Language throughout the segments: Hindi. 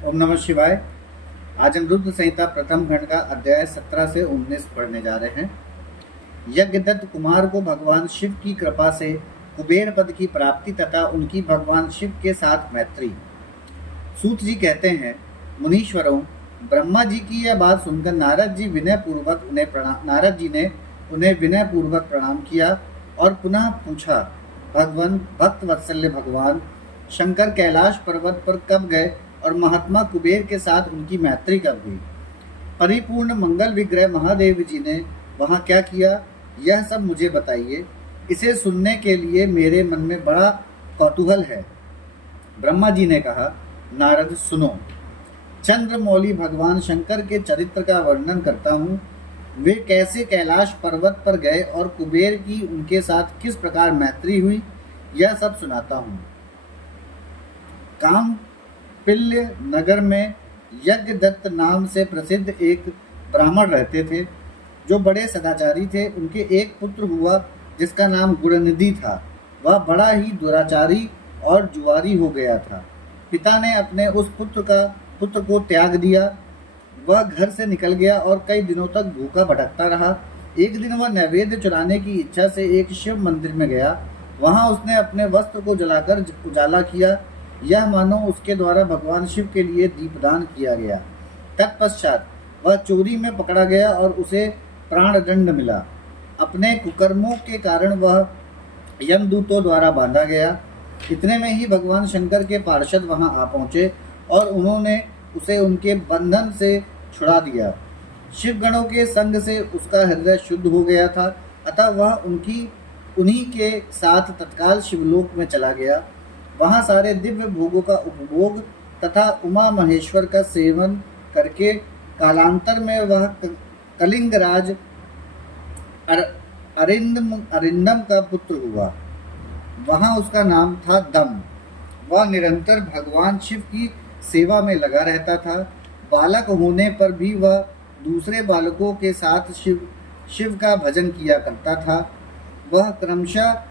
ओम नमः शिवाय। आज हम रुद्र संहिता प्रथम खंड का अध्याय 17 से 19 पढ़ने जा रहे हैं। यज्ञदत्त कुमार को भगवान शिव की कृपा से कुबेर पद की प्राप्ति तथा उनकी भगवान शिव के साथ मैत्री। सूत जी कहते हैं, मुनीश्वरों, ब्रह्मा जी की यह बात सुनकर नारद जी ने उन्हें विनय पूर्वक प्रणाम किया और पुनः पूछा, भगवान भक्त वत्सल्य भगवान शंकर कैलाश पर्वत पर कब गए और महात्मा कुबेर के साथ उनकी मैत्री कब हुई? परिपूर्ण मंगल विग्रह महादेव जी ने वहां क्या किया, यह सब मुझे बताइए। इसे सुनने के लिए मेरे मन में बड़ा कौतूहल है। ब्रह्मा जी ने कहा, नारद सुनो, चंद्रमौली भगवान शंकर के चरित्र का वर्णन करता हूँ। वे कैसे कैलाश पर्वत पर गए और कुबेर की उनके साथ किस प्रकार मैत्री हुई, यह सब सुनाता हूँ। कामपिल्य नगर में यज्ञदत्त नाम से प्रसिद्ध एक ब्राह्मण रहते थे, जो बड़े सदाचारी थे। उनके एक पुत्र हुआ जिसका नाम गुणनिधि था। वह बड़ा ही दुराचारी और जुआरी हो गया था। पिता ने अपने उस पुत्र को त्याग दिया। वह घर से निकल गया और कई दिनों तक भूखा भटकता रहा। एक दिन वह नैवेद्य चुराने की इच्छा से एक शिव मंदिर में गया। वहां उसने अपने वस्त्र को जलाकर उजाला किया, यह मानो उसके द्वारा भगवान शिव के लिए दीपदान किया गया। तत्पश्चात वह चोरी में पकड़ा गया और उसे प्राणदंड मिला। अपने कुकर्मों के कारण वह यमदूतों द्वारा बांधा गया। इतने में ही भगवान शंकर के पार्षद वहां आ पहुंचे और उन्होंने उसे उनके बंधन से छुड़ा दिया। शिवगणों के संग से उसका हृदय शुद्ध हो गया था, अतः वह उन्हीं के साथ तत्काल शिवलोक में चला गया। वहां सारे दिव्य भोगों का उपभोग तथा उमा महेश्वर का सेवन करके कालांतर में वह कलिंगराज अरिंदम का पुत्र हुआ। वहां उसका नाम था दम। वह निरंतर भगवान शिव की सेवा में लगा रहता था। बालक होने पर भी वह दूसरे बालकों के साथ शिव का भजन किया करता था। वह क्रमशः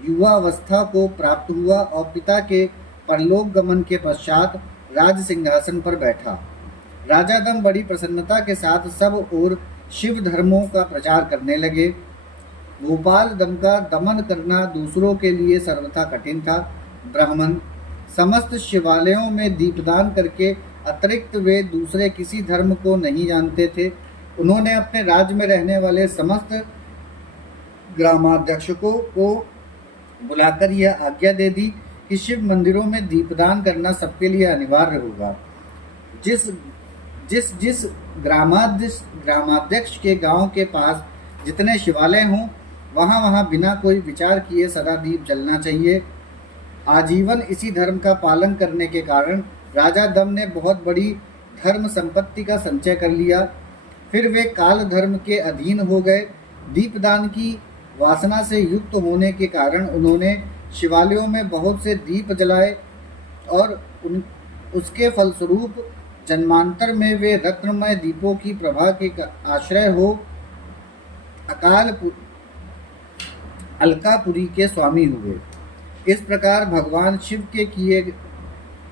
युवावस्था को प्राप्त हुआ और पिता के परलोक गमन के पश्चात राज सिंहासन पर बैठा। राजा दम बड़ी प्रसन्नता के साथ सब ओर शिव धर्मों का प्रचार करने लगे। गोपाल दम का दमन करना दूसरों के लिए सर्वथा कठिन था। ब्राह्मण समस्त शिवालयों में दीपदान करके अतिरिक्त वे दूसरे किसी धर्म को नहीं जानते थे। उन्होंने अपने राज्य में रहने वाले समस्त ग्रामाध्यक्षकों को बुलाकर यह आज्ञा दे दी कि शिव मंदिरों में दीपदान करना सबके लिए अनिवार्य होगा। जिस ग्रामाध्यक्ष के गांव के पास जितने शिवालय हों, वहां बिना कोई विचार किए सदा दीप जलना चाहिए। आजीवन इसी धर्म का पालन करने के कारण राजा दम ने बहुत बड़ी धर्म संपत्ति का संचय कर लिया। फिर वे काल धर्म के अधीन हो गए। दीपदान की वासना से युक्त होने के कारण उन्होंने शिवालयों में बहुत से दीप जलाए और उसके फलस्वरूप जन्मांतर में वे रत्नमय दीपों की प्रभा के आश्रय हो अलकापुरी के स्वामी हुए। इस प्रकार भगवान शिव के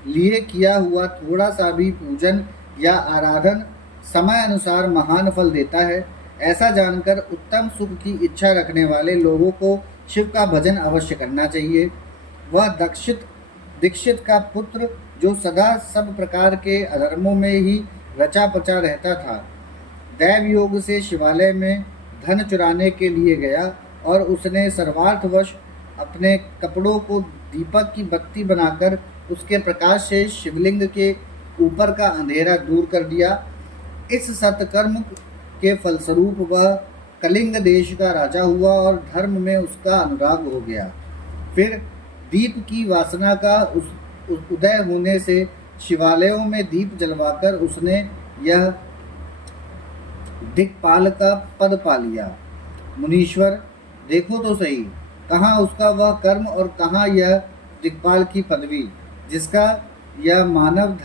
लिए किया हुआ थोड़ा सा भी पूजन या आराधन समय अनुसार महान फल देता है। ऐसा जानकर उत्तम सुख की इच्छा रखने वाले लोगों को शिव का भजन अवश्य करना चाहिए। वह दीक्षित का पुत्र, जो सदा सब प्रकार के अधर्मों में ही रचा पचा रहता था, दैव योग से शिवालय में धन चुराने के लिए गया और उसने सर्वार्थवश अपने कपड़ों को दीपक की बत्ती बनाकर उसके प्रकाश से शिवलिंग के ऊपर का अंधेरा दूर कर दिया। इस सत्कर्म के फलस्वरूप वह कलिंग देश का राजा हुआ और धर्म में उसका अनुराग हो गया। फिर दीप की वासना का उदय होने से शिवालयों में दीप जलवाकर उसने यह दिक्पाल का पद पा लिया। मुनीश्वर, देखो तो सही, कहाँ उसका वह कर्म और कहाँ यह दिक्पाल की पदवी, जिसका यह मानव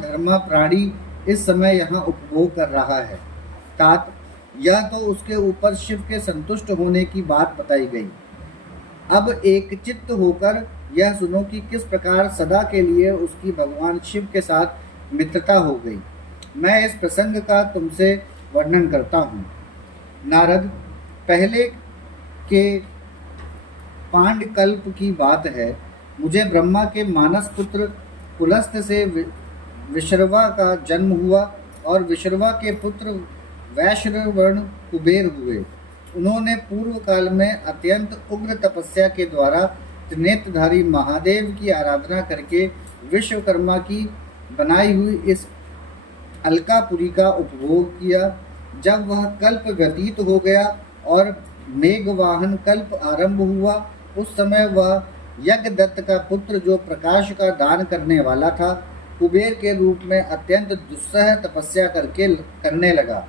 धर्मा प्राणी इस समय यहाँ उपभोग कर रहा है। तात, यह तो उसके ऊपर शिव के संतुष्ट होने की बात बताई गई। अब एक चित्त होकर यह सुनो कि किस प्रकार सदा के लिए उसकी भगवान शिव के साथ मित्रता हो गई। मैं इस प्रसंग का तुमसे वर्णन करता हूँ। नारद, पहले के पांडकल्प की बात है। मुझे ब्रह्मा के मानस पुत्र पुलस्त्य से विश्रवा का जन्म हुआ और विश्रवा के पुत्र वैश्रवर्ण कुबेर हुए। उन्होंने पूर्व काल में अत्यंत उग्र तपस्या के द्वारा त्रिनेत्रधारी महादेव की आराधना करके विश्वकर्मा की बनाई हुई इस अलकापुरी का उपभोग किया। जब वह कल्प व्यतीत हो गया और मेघवाहन कल्प आरंभ हुआ, उस समय वह यज्ञदत्त का पुत्र, जो प्रकाश का दान करने वाला था, कुबेर के रूप में अत्यंत दुस्सह तपस्या करने लगा।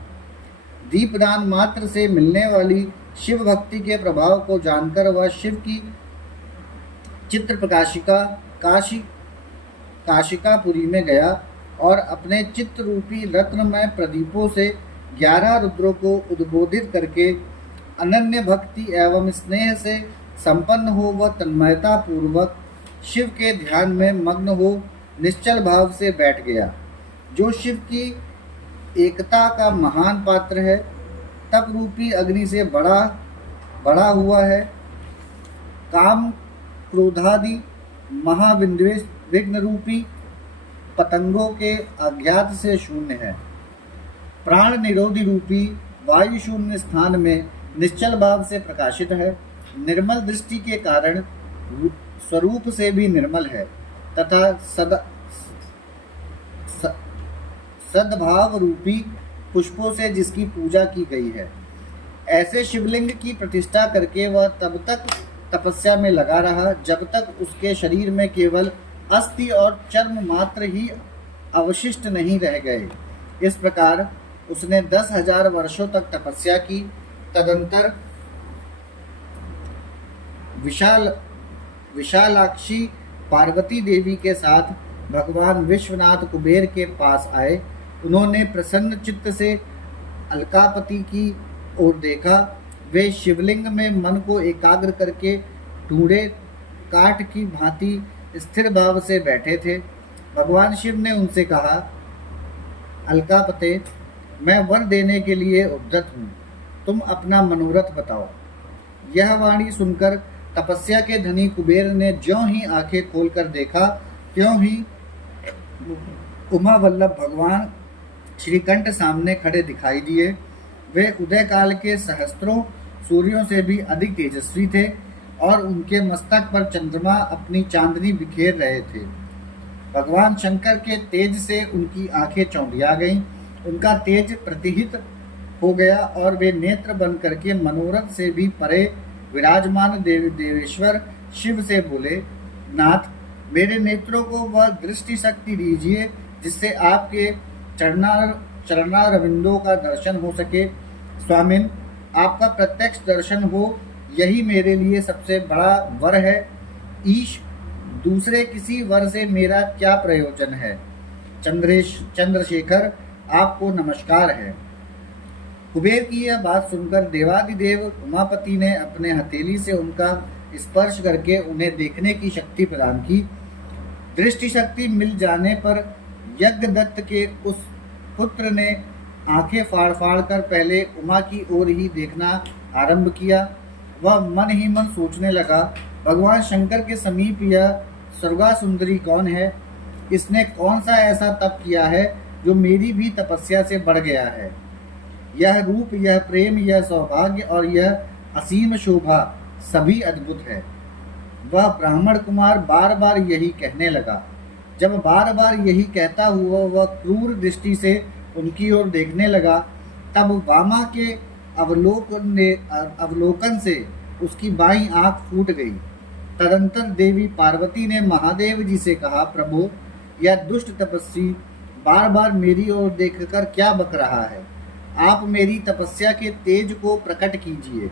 दीपदान मात्र से मिलने वाली शिव भक्ति के प्रभाव को जानकर वह शिव की चित्र प्रकाशिका काशिकापुरी में गया और अपने चित्त रूपी रत्नमय प्रदीपों से 11 रुद्रों को उद्बोधित करके अनन्य भक्ति एवं स्नेह से संपन्न हो वह तन्मयता पूर्वक शिव के ध्यान में मग्न हो निश्चल भाव से बैठ गया। जो शिव की एकता का महान पात्र है, तप रूपी अग्नि से बड़ा हुआ है, काम क्रोधादि महाविद्वेष विघ्न रूपी पतंगों के अज्ञात से शून्य है, प्राण निरोधी रूपी वायु शून्य स्थान में निश्चल भाव से प्रकाशित है, निर्मल दृष्टि के कारण स्वरूप से भी निर्मल है तथा सद्भाव रूपी पुष्पों से जिसकी पूजा की गई है। ऐसे शिवलिंग की प्रतिष्ठा करके वह तब तक तपस्या में लगा रहा जब तक उसके शरीर में केवल अस्थि और चर्म मात्र ही अवशिष्ट नहीं रह गए। इस प्रकार उसने 10,000 वर्षों तक तपस्या की। तदंतर विशालाक्षी पार्वती देवी के साथ भगवान विश्वनाथ कुबेर के पास आए। उन्होंने प्रसन्न चित्त से अलकापति की ओर देखा। वे शिवलिंग में मन को एकाग्र करके ढूंढे काठ की भांति स्थिर भाव से बैठे थे। भगवान शिव ने उनसे कहा, अलकापते, मैं वर देने के लिए उद्यत हूँ, तुम अपना मनोरथ बताओ। यह वाणी सुनकर तपस्या के धनी कुबेर ने ज्यों ही आंखें खोलकर देखा, त्यों ही उमा वल्लभ भगवान श्रीकंठ सामने खड़े दिखाई दिए। वे उदय काल के सहस्त्रों सूर्यों से भी अधिक तेजस्वी थे और उनके मस्तक पर चंद्रमा अपनी चांदनी बिखेर रहे थे। भगवान शंकर के तेज से उनकी आंखें चौंधिया गईं, उनका तेज प्रतिहित हो गया और वे नेत्र बंद करके मनोरथ से भी परे विराजमान देवेश्वर शिव से बोले, नाथ, मेरे नेत्रों को वह दृष्टि शक्ति दीजिए जिससे आपके चरणारविंदों का दर्शन हो सके। स्वामिन, आपका प्रत्यक्ष दर्शन हो, यही मेरे लिए सबसे बड़ा वर है। ईश, दूसरे किसी वर से मेरा क्या प्रयोजन है। चंद्रशेखर, आपको नमस्कार है। कुबेर की यह बात सुनकर देवादिदेव उमापति ने अपने हथेली से उनका स्पर्श करके उन्हें देखने की शक्ति प्रदान की। दृष्टि शक्ति मिल जाने पर यज्ञदत्त के उस पुत्र ने आंखें फाड़ फाड़ कर पहले उमा की ओर ही देखना आरंभ किया। वह मन ही मन सोचने लगा, भगवान शंकर के समीप यह स्वर्गा सुंदरी कौन है? इसने कौन सा ऐसा तप किया है जो मेरी भी तपस्या से बढ़ गया है? यह रूप, यह प्रेम, यह सौभाग्य और यह असीम शोभा सभी अद्भुत है। वह ब्राह्मण कुमार बार बार यही कहने लगा। जब बार बार यही कहता हुआ वह क्रूर दृष्टि से उनकी ओर देखने लगा, तब वामा के अवलोकन से उसकी बाईं आंख फूट गई। तदंतर देवी पार्वती ने महादेव जी से कहा, प्रभु, यह दुष्ट तपस्वी बार बार मेरी ओर देखकर क्या बक रहा है? आप मेरी तपस्या के तेज को प्रकट कीजिए।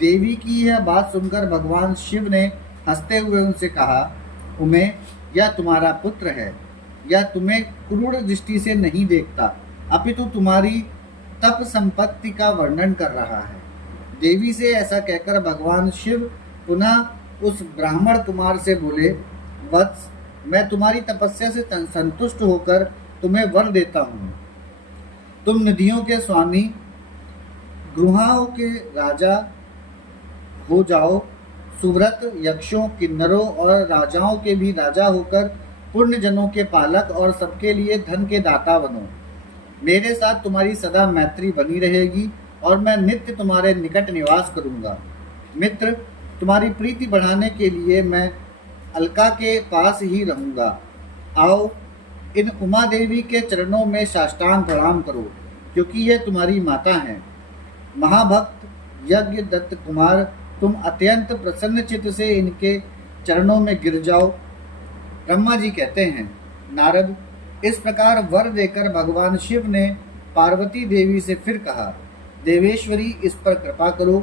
देवी की यह बात सुनकर भगवान शिव ने हंसते हुए उनसे कहा, उमे, यह तुम्हारा पुत्र है। यह तुम्हें क्रूर दृष्टि से नहीं देखता, अपितु तुम्हारी तप संपत्ति का वर्णन कर रहा है। देवी से ऐसा कहकर भगवान शिव पुनः उस ब्राह्मण कुमार से बोले, वत्स, मैं तुम्हारी तपस्या से संतुष्ट होकर तुम्हें वर देता हूँ। तुम नदियों के स्वामी, गुहाओं के राजा हो जाओ, सुव्रत, यक्षों, किन्नरों और राजाओं के भी राजा होकर पुण्य जनों के पालक और सबके लिए धन के दाता बनो। मेरे साथ तुम्हारी सदा मैत्री बनी रहेगी और मैं नित्य तुम्हारे निकट निवास करूंगा। मित्र, तुम्हारी प्रीति बढ़ाने के लिए मैं अलका के पास ही रहूंगा। आओ, इन उमा देवी के चरणों में साष्टांग प्रणाम करो, क्योंकि यह तुम्हारी माता हैं। महाभक्त यज्ञ दत्त कुमार, तुम अत्यंत प्रसन्न चित्त से इनके चरणों में गिर जाओ। ब्रह्मा जी कहते हैं, नारद, इस प्रकार वर देकर भगवान शिव ने पार्वती देवी से फिर कहा, देवेश्वरी, इस पर कृपा करो।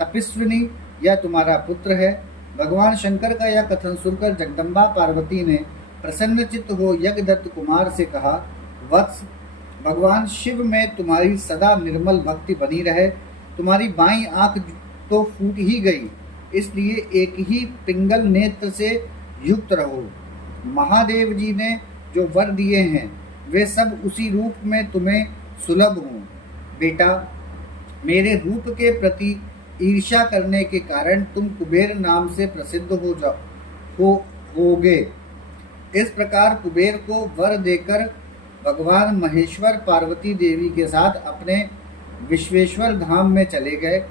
तपस्विनी, यह तुम्हारा पुत्र है। भगवान शंकर का यह कथन सुनकर जगदम्बा पार्वती ने प्रसन्नचित्त हो यज्ञदत्त कुमार से कहा, वत्स, भगवान शिव में तुम्हारी सदा निर्मल भक्ति बनी रहे। तुम्हारी बाईं आंख तो फूट ही गई, इसलिए एक ही पिंगल नेत्र से युक्त रहो। महादेव जी ने जो वर दिए हैं वे सब उसी रूप में तुम्हें सुलभ हों। बेटा, मेरे रूप के प्रति ईर्ष्या करने के कारण तुम कुबेर नाम से प्रसिद्ध होगे। इस प्रकार कुबेर को वर देकर भगवान महेश्वर पार्वती देवी के साथ अपने विश्वेश्वर धाम में चले गए।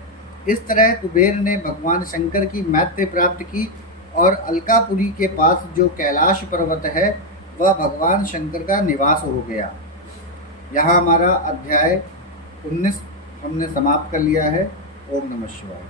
इस तरह कुबेर ने भगवान शंकर की मैत्री प्राप्त की और अलकापुरी के पास जो कैलाश पर्वत है वह भगवान शंकर का निवास हो गया। यहाँ हमारा अध्याय 19 हमने समाप्त कर लिया है। ओम नमः शिवाय।